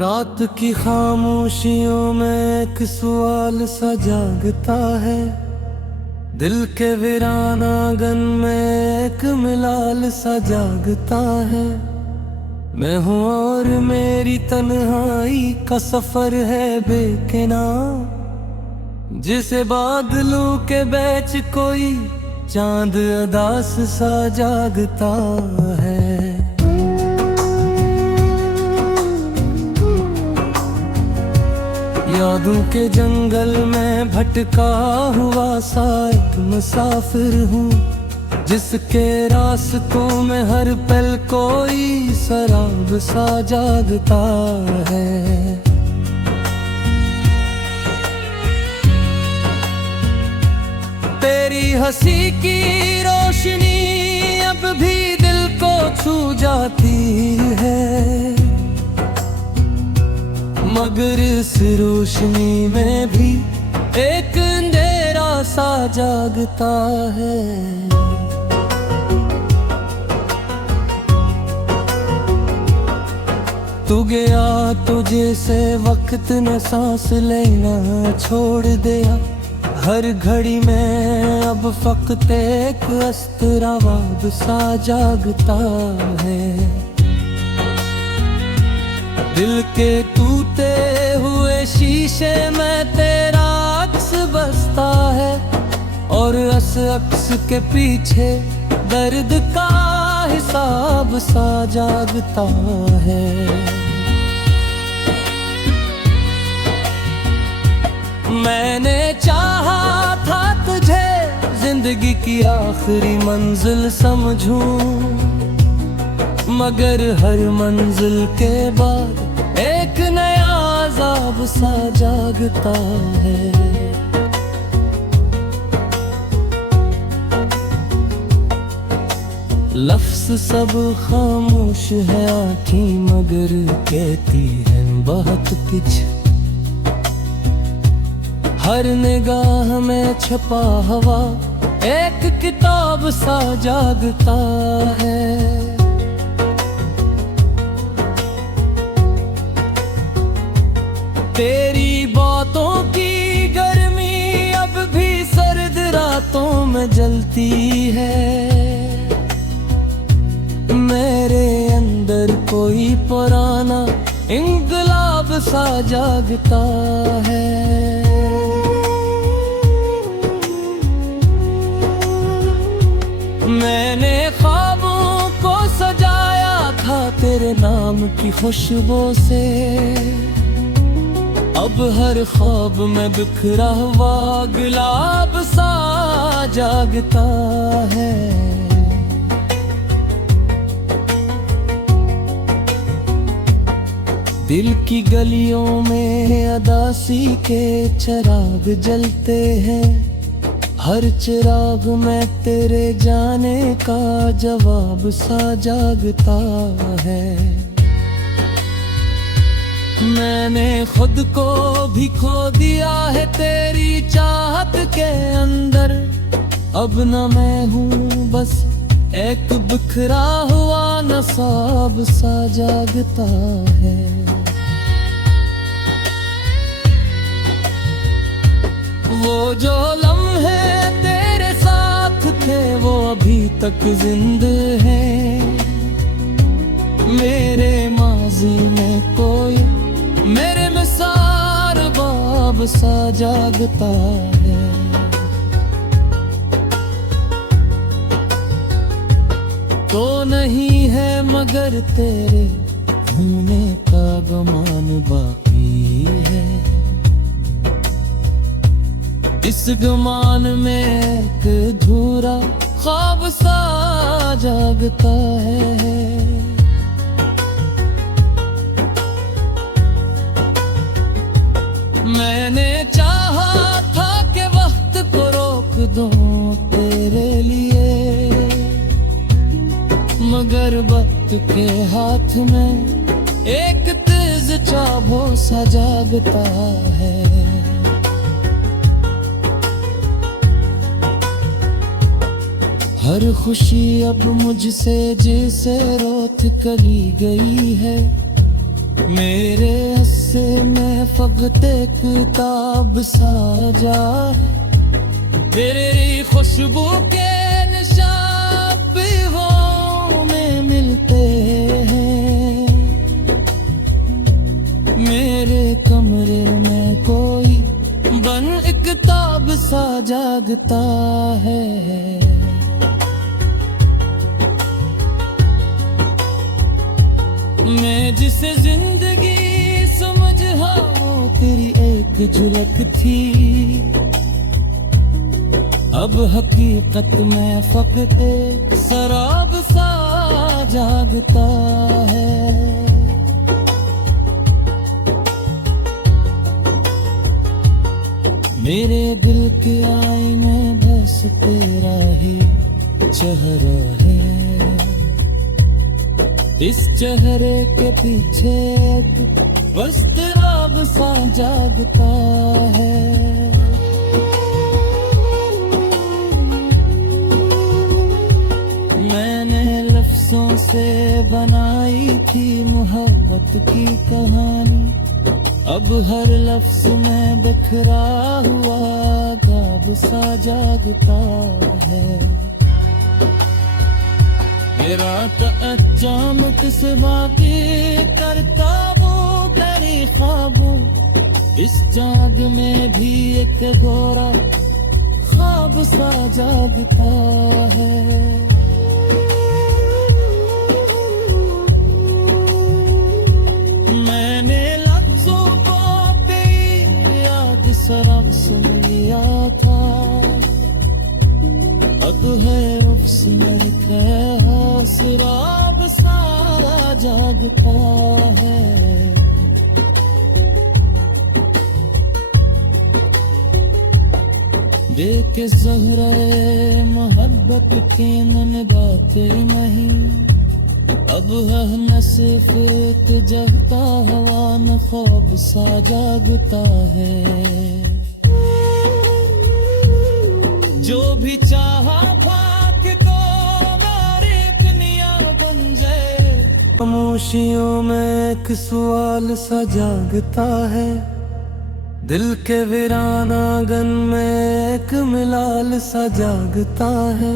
रात की खामोशियों में एक सवाल सा जागता है। दिल के वीरान आंगन में एक मिलाल सा जागता है। मैं हूँ और मेरी तन्हाई का सफर है बेकिनार, जिसे बादलों के बीच कोई चांद अदास सा जागता है। यादों के जंगल में भटका हुआ सा एक मुसाफिर हूँ, जिसके रास्तों में हर पल कोई शराब सा जागता है। तेरी हंसी की रोशनी अब भी दिल को छू जाती है, मगर इस रोशनी में भी एक अंधेरा सा जागता है। तू गया तो जैसे वक्त ने सांस लेना छोड़ दिया। हर घड़ी में अब फकत एक अस्तरावाब सा जागता है। दिल के टूटे हुए शीशे में तेरा अक्स बसता है, और अक्स के पीछे दर्द का हिसाब सा जागता है। मैंने चाहा था तुझे जिंदगी की आखिरी मंजिल समझूं, मगर हर मंजिल के बाद एक नया अज़ाब सा जागता है। लफ्ज़ सब खामोश है, आँखें मगर कहती हैं बहुत कुछ। हर निगाह में छपा हवा एक किताब सा जागता है। तेरी बातों की गर्मी अब भी सर्द रातों में जलती है। मेरे अंदर कोई पुराना इंकलाब सा जागता है। मैंने ख्वाबों को सजाया था तेरे नाम की खुशबू से, अब हर ख्वाब में बिखरा हुआ गुलाब सा जागता है। दिल की गलियों में अदासी के चिराग जलते हैं, हर चिराग में तेरे जाने का जवाब सा जागता है। मैंने खुद को भी खो दिया है तेरी चाहत के अंदर, अब न मैं हूँ बस एक बिखरा हुआ नसाब सा जागता है। वो जो लम्हे तेरे साथ थे वो अभी तक जिंदा हैं। मेरे माजी में कोई मेरे मिसार बाब सा जागता है। तो नहीं है मगर तेरे होने का गुमान बाकी है। इस गुमान में एक अधूरा ख्वाब सा जागता है। मैंने चाहा था कि वक्त को रोक दूं तेरे लिए, मगर वक्त के हाथ में एक तेज चाबो सा जागता है। हर खुशी अब मुझसे जैसे रोत कली गई है, मेरे हिस्से में फकत किताब साजा है, तेरी खुशबू के निशान पीहों में मिलते हैं। मेरे कमरे में कोई बन एक किताब सा जागता है। मैं जिसे जिंदगी समझा वो तेरी एक झलक थी, अब हकीकत में फकत शराब सा जागता है। मेरे दिल के आईने बस तेरा ही चेहरा है, इस चेहरे के पीछे बस तेरा सा जागता है। मैंने लफ्जों से बनाई थी मोहब्बत की कहानी, अब हर लफ्ज में बिखरा हुआ ख्वाब सा जागता है। मेरा तअज्जुब से बाकी करता वो तेरी ख्वाबों, इस जाग में भी एक गोरा ख्वाब सा जागता है। मैंने लफ्जों को बेयाद सरक्स लिया था, अब है रुफ्स में शराब सा जागता है। देख ज़हरे मोहब्बत के नगाते नहीं, अब है न सिर्फ एक जगता हवा न ख्वाब सा जागता है। जो भी चाहा भाग को नारे कनिया बन जाए, खामोशियों में एक सवाल सा जागता है। दिल के वीरान आंगन में एक मिलाल सा जागता है।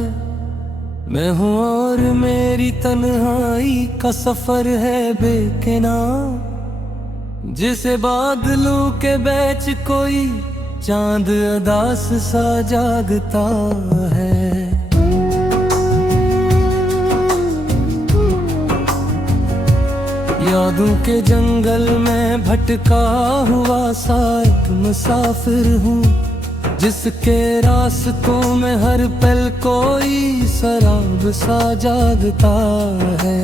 मैं हूँ और मेरी तन्हाई का सफर है बेकिनार, जिसे बादलों के बीच कोई चांद अदास सा जागता है। यादों के जंगल में भटका हुआ सा एक मुसाफिर हूँ, जिसके रास्तों में हर पल कोई शराब सा जागता है।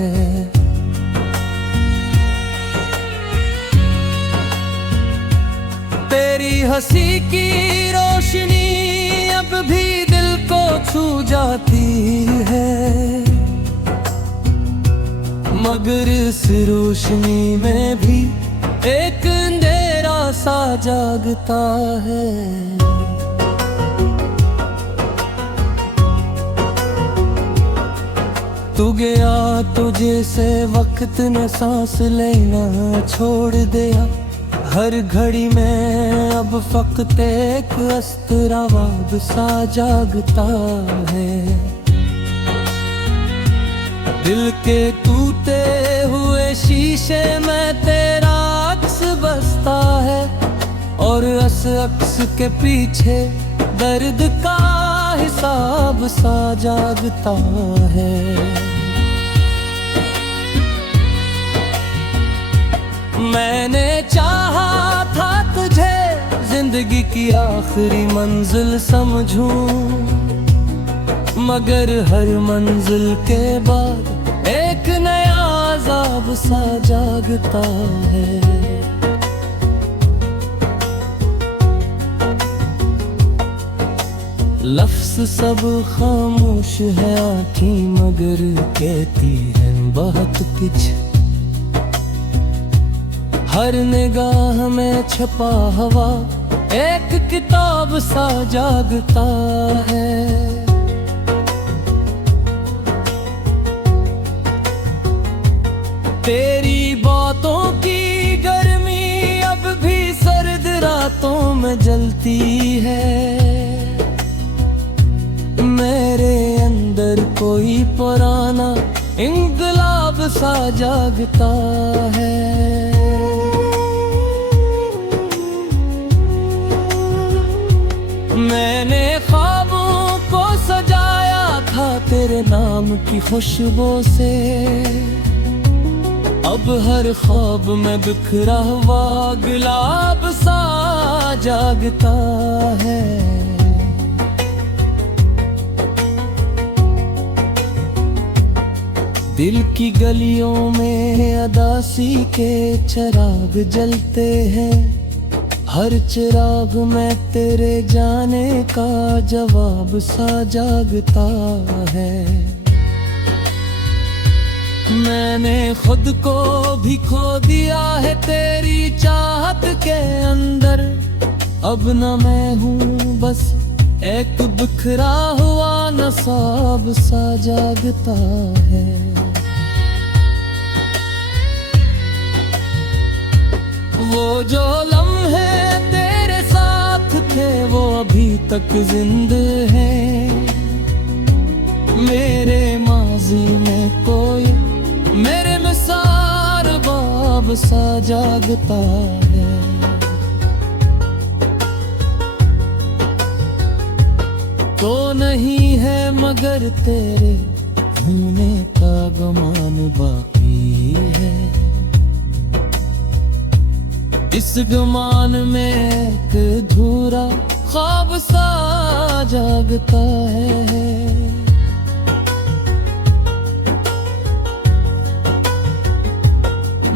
तेरी हंसी की रोशनी अब भी दिल को छू जाती है, मगर इस रोशनी में भी एक अंधेरा सा जागता है। तू गया तो जैसे वक्त ने सांस लेना छोड़ दिया, हर घड़ी में अब फकत एक अस्तरावाब सा जागता है। दिल के टूटे हुए शीशे में तेरा अक्स बसता है, और अक्स के पीछे दर्द का हिसाब सा जागता है। मैंने चाहा था तुझे जिंदगी की आखिरी मंजिल समझूं, मगर हर मंजिल के बाद एक नया अज़ाब सा जागता है। लफ्ज़ सब खामोश है आँखें मगर कहती हैं बहुत कुछ, हर निगाह में छपा हवा एक किताब सा जागता है। तेरी बातों की रातों में जलती है। मेरे अंदर कोई पुराना इंकलाब सा जागता है। मैंने ख्वाबों को सजाया था तेरे नाम की खुशबू से। अब हर ख्वाब में बिखरा हुआ गुलाब सा जागता है। दिल की गलियों में अदासी के चिराग जलते हैं। हर चिराग में तेरे जाने का जवाब सा जागता है। मैंने खुद को भी खो दिया है तेरी चाहत के अंदर। अब न मैं हूँ बस एक बिखरा हुआ नसाब सा जागता है। वो जो लम्हे तेरे साथ थे वो अभी तक जिंदा हैं। मेरे माजी में कोई मेरे मिसार बाब सा जागता है। तो नहीं है मगर तेरे होने का गुमान बाकी है। इस गुमान में एक अधूरा ख्वाब सा जागता है।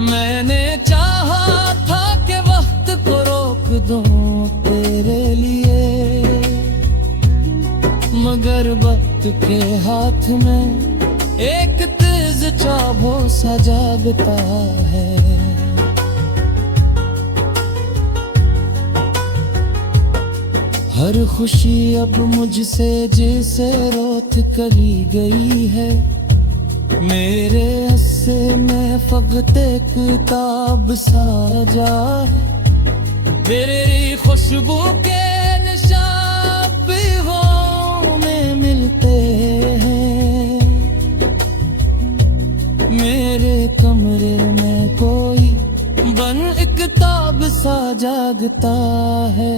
मैंने चाहा था कि वक्त को रोक दूं तेरे लिए, मगर वक्त के हाथ में एक तेज चाबो सा जागता है। हर खुशी अब मुझसे जैसे रोत करी गई है। मेरे हिस्से में फकत किताब साजा है। तेरी खुशबू के निशान पीहों में मिलते हैं। मेरे कमरे में कोई बन एक किताब सा जागता है।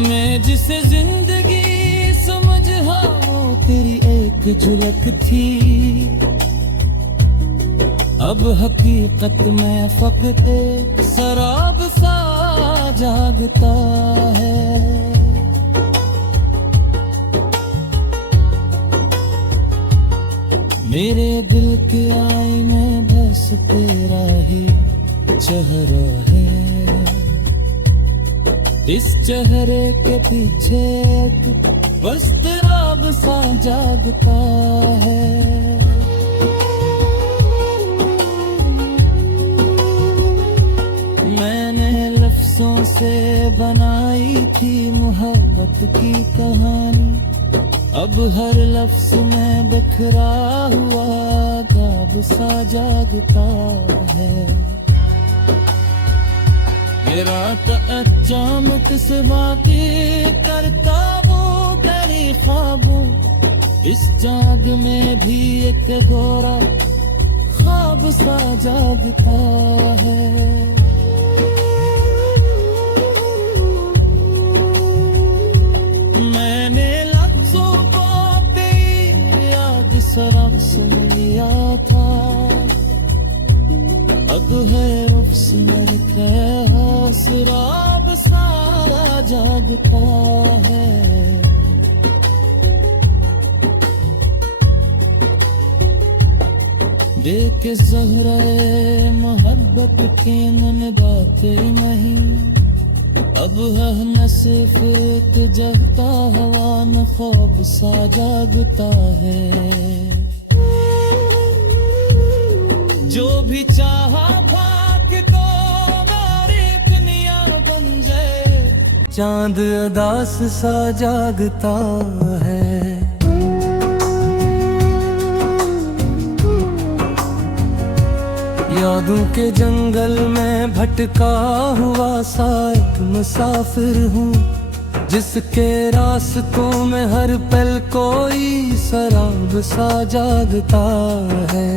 मैं जिसे जिंदगी समझा वो तेरी एक झलक थी। अब हकीकत में फकत शराब सा जागता है। मेरे दिल के आईने बस तेरा ही चेहरा है। इस चेहरे के पीछे बस तेरा सा जागता है। मैंने लफ्जों से बनाई थी मोहब्बत की कहानी। अब हर लफ्ज में बिखरा हुआ ख्वाब सा जागता है। मेरा तअज्जुब से बातें करता हूँ तेरी ख्वाबों। इस जाग में भी एक गोरा ख्वाब सा जागता है। मैंने लफ्जों को बेयाद शराब सुन लिया था। अब है रुफ्स मेरे शराब सा जागता है। देख ज़हरा मोहब्बत के मन बातें नहीं। अब है न सिर्फ एक जगता हवा न ख्वाब सा जागता है। जो भी चाहा भाग तो नारे कन्या बन जाए। चांद उदास सा जागता है। यादों के जंगल में भटका हुआ सा एक मुसाफिर हूँ, जिसके रास्तों में हर पल कोई शराब सा जागता है।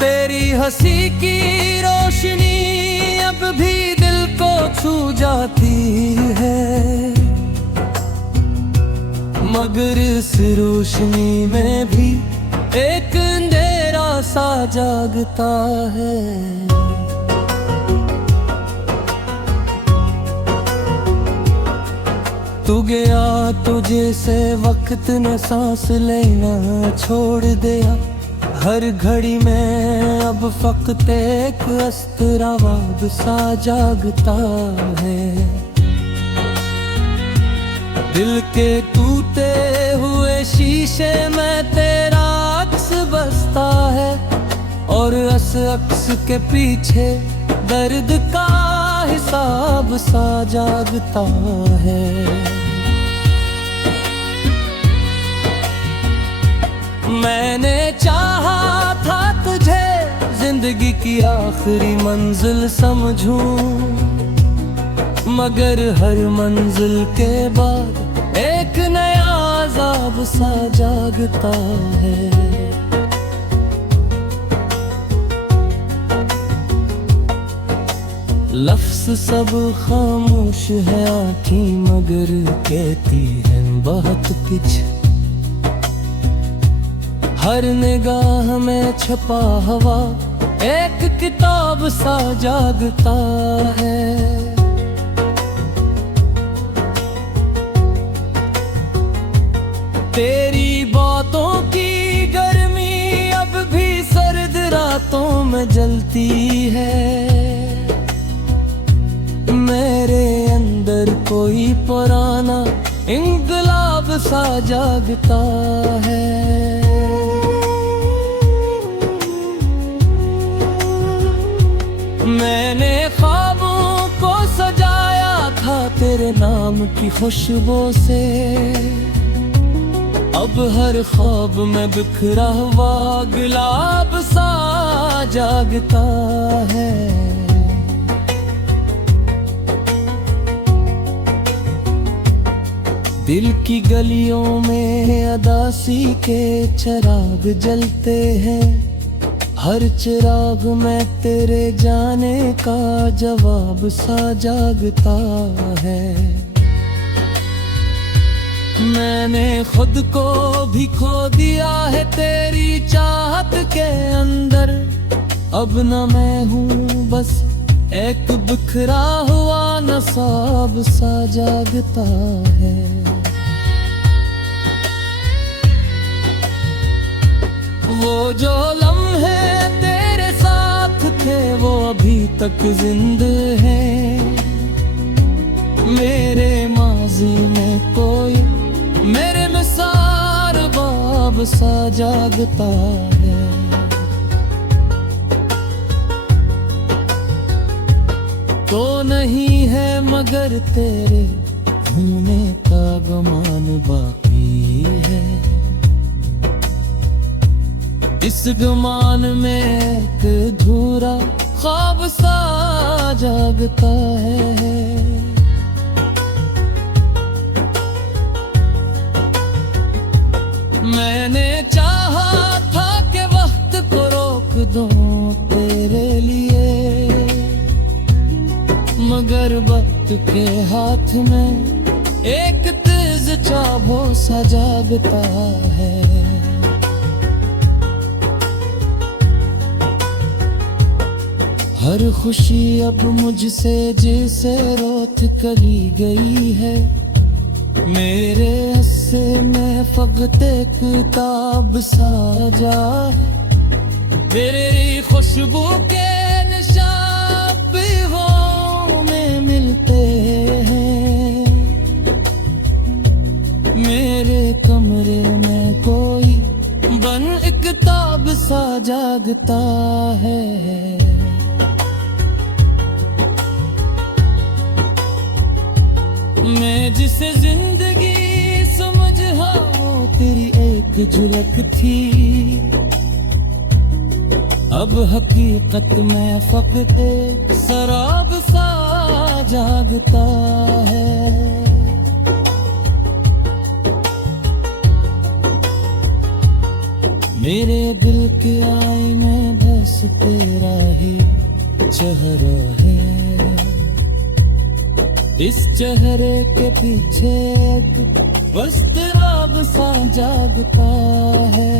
तेरी हंसी की रोशनी अब भी दिल को छू जाती है, मगर इस रोशनी में भी एक अंधेरा सा जागता है। तू गया तो जैसे वक्त ने सांस लेना छोड़ दिया, हर घड़ी में अब फकत एक अस्तरावाब सा जागता है। दिल के टूटे हुए शीशे में तेरा अक्स बसता है, और उस अक्स के पीछे दर्द का हिसाब सा जागता है। मैंने चाहा था तुझे जिंदगी की आखिरी मंजिल समझूं, मगर हर मंजिल के बाद एक नया अज़ाब सा जागता है। लफ्ज़ सब खामोश है, आँखें मगर कहती हैं बहुत कुछ, हर निगाह में छपा हवा एक किताब सा जागता है। तेरी बातों की गर्मी अब भी सर्द रातों में जलती है, मेरे अंदर कोई पुराना इंकलाब सा जागता है। मैंने ख्वाबों को सजाया था तेरे नाम की खुशबू से, अब हर ख्वाब में बिखरा हुआ गुलाब सा जागता है। दिल की गलियों में अदासी के चिराग जलते हैं, हर चिराग में तेरे जाने का जवाब सा जागता है। मैंने खुद को भी खो दिया है तेरी चाहत के अंदर, अब न मैं हूँ बस एक बिखरा हुआ नसाब सा जागता है। वो जो लम्हे तेरे साथ थे वो अभी तक जिंदा हैं, मेरे माजी में कोई मेरे मिसार बाब सा जागता है। तो नहीं है मगर तेरे होने का गुमान बाकी है, इस गुमान में एक अधूरा ख्वाब सा जागता है। मैंने चाहा था कि वक्त को रोक दूं तेरे लिए, मगर वक्त के हाथ में एक तेज चाबो सा जागता है। हर खुशी अब मुझसे जैसे रोत कली गई है, मेरे हस्से में फकत किताब साजा है, तेरी खुशबू के निशान पीहों में मिलते हैं, मेरे कमरे में कोई बन एक किताब सा जागता है। मैं जिसे जिंदगी समझा वो तेरी एक एक झलक थी, अब हकीकत में फकत एक शराब सा जागता है। मेरे दिल के आईने बस तेरा ही चेहरा है, इस चेहरे के पीछे एक बस तेरा सा जागता है।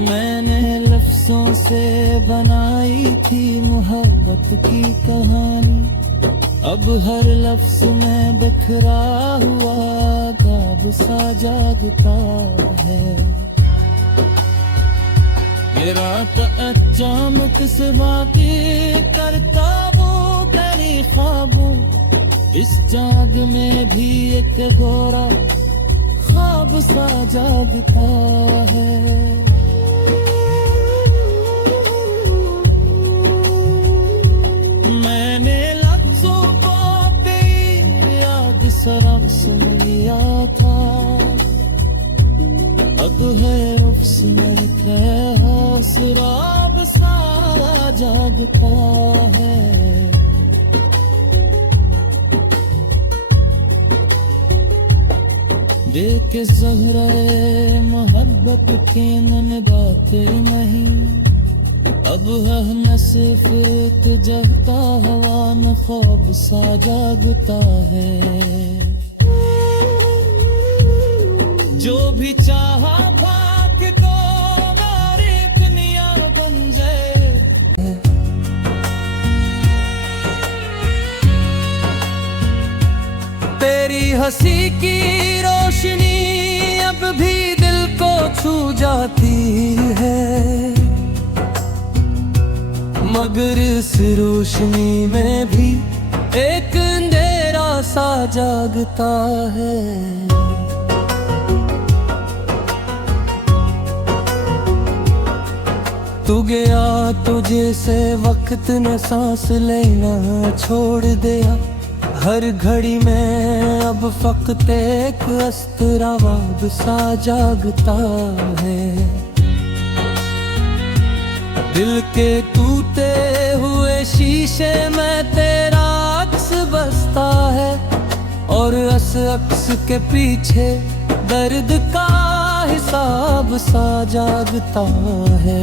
मैंने लफ्जों से बनाई थी मोहब्बत की कहानी, अब हर लफ्ज में बिखरा हुआ ख्वाब सा जागता है। ये रात अचानक से बातें करता वो तेरी ख्वाबों, इस जाग में भी एक गोरा ख्वाब सा जागता है। मैंने लफ्जों को बेयाद सरक्स लिया था, अब है रुफ्स में शराब सा जागता है। देख ज़हरे मोहब्बत के बातें नहीं, अब है सिर्फ जगता हवा न ख्वाब सा जागता है। जो भी चाहा भाग को नारे कन्या बन जाए, तेरी हंसी की रोशनी अब भी दिल को छू जाती है, मगर इस रोशनी में भी एक अंधेरा सा जागता है। तू गया तो जैसे वक्त ने सांस लेना छोड़ दिया, हर घड़ी में अब फकत एक अस्तरावाब सा जागता है। दिल के टूटे हुए शीशे में तेरा अक्स बसता है, और अक्स के पीछे दर्द का हिसाब सा जागता है।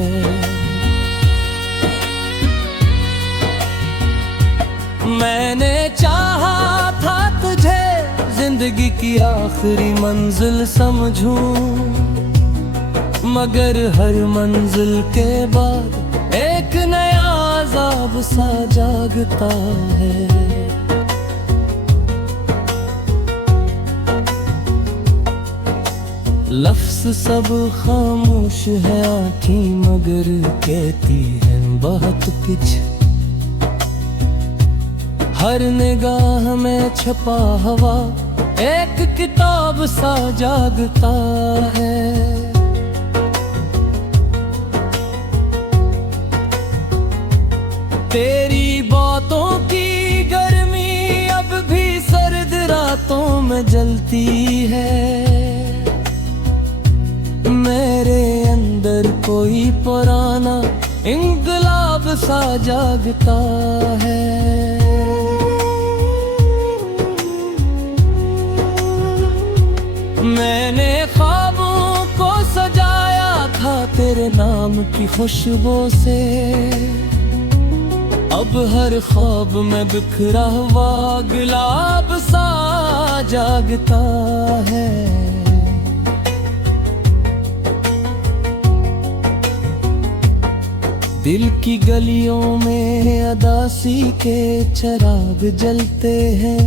मैंने चाहा था तुझे जिंदगी की आखिरी मंजिल समझूं, मगर हर मंजिल के बाद एक नया अज़ाब सा जागता है। लफ्ज़ सब खामोश है आँखें मगर कहती हैं बहुत कुछ, हर निगाह में छपा हवा एक किताब सा जागता है। तेरी बातों की गर्मी अब भी सर्द रातों में जलती है, मेरे अंदर कोई पुराना इंकलाब सा जागता है। मैंने ख्वाबों को सजाया था तेरे नाम की खुशबू से, अब हर ख्वाब में बिखरा हुआ गुलाब सा जागता है। दिल की गलियों में अदासी के चिराग जलते हैं,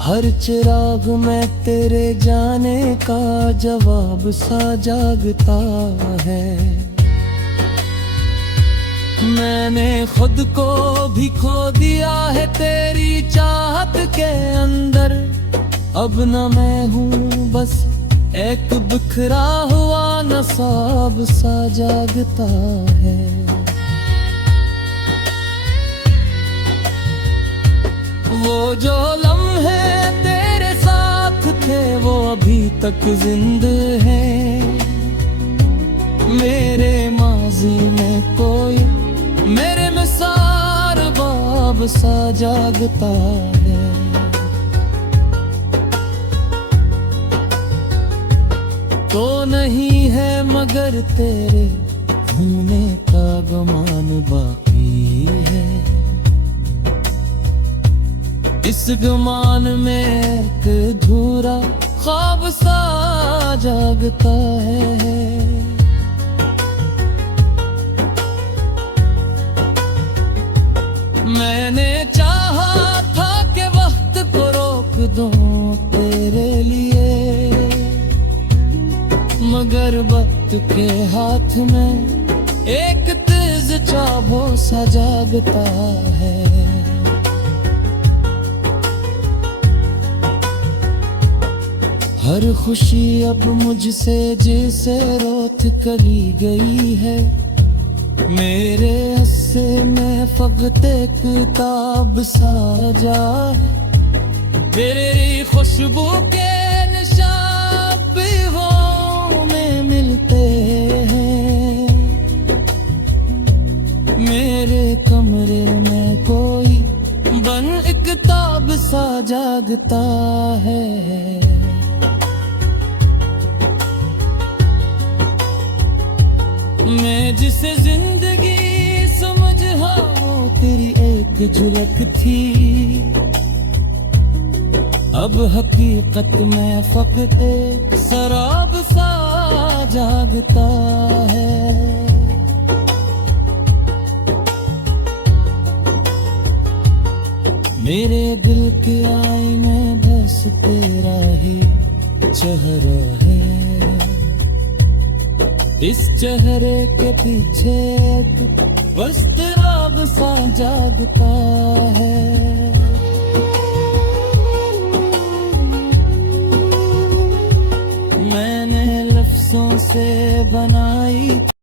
हर चिराग में तेरे जाने का जवाब सा जागता है। मैंने खुद को भी खो दिया है तेरी चाहत के अंदर, अब न मैं हूँ बस एक बिखरा हुआ नसाब सा जागता है। वो जो लम्हे तेरे साथ थे वो अभी तक जिंदा है। मेरे माजी में कोई मेरे मिसार बाब सा जागता है। तो नहीं है मगर तेरे भूलने का गुमान बाकी है। इस गुमान में एक अधूरा ख्वाब सा जागता है। मैंने चाहा था कि वक्त को रोक दूं तेरे लिए, मगर वक्त के हाथ में एक तेज चाबो सा जागता है। हर खुशी अब मुझसे जिसे रोत कली गई है। मेरे हस्से में फकत किताब साजा है। तेरी खुशबू के निशान पीहों में मिलते हैं। मेरे कमरे में कोई बन एक किताब सा जागता है। मैं जिसे जिंदगी समझा वो तेरी एक झलक थी। अब हकीकत में फकत शराब सा जागता है। मेरे दिल के आईने बस तेरा ही चेहरा है। इस चेहरे के पीछे एक बस तेरा सा जागता है।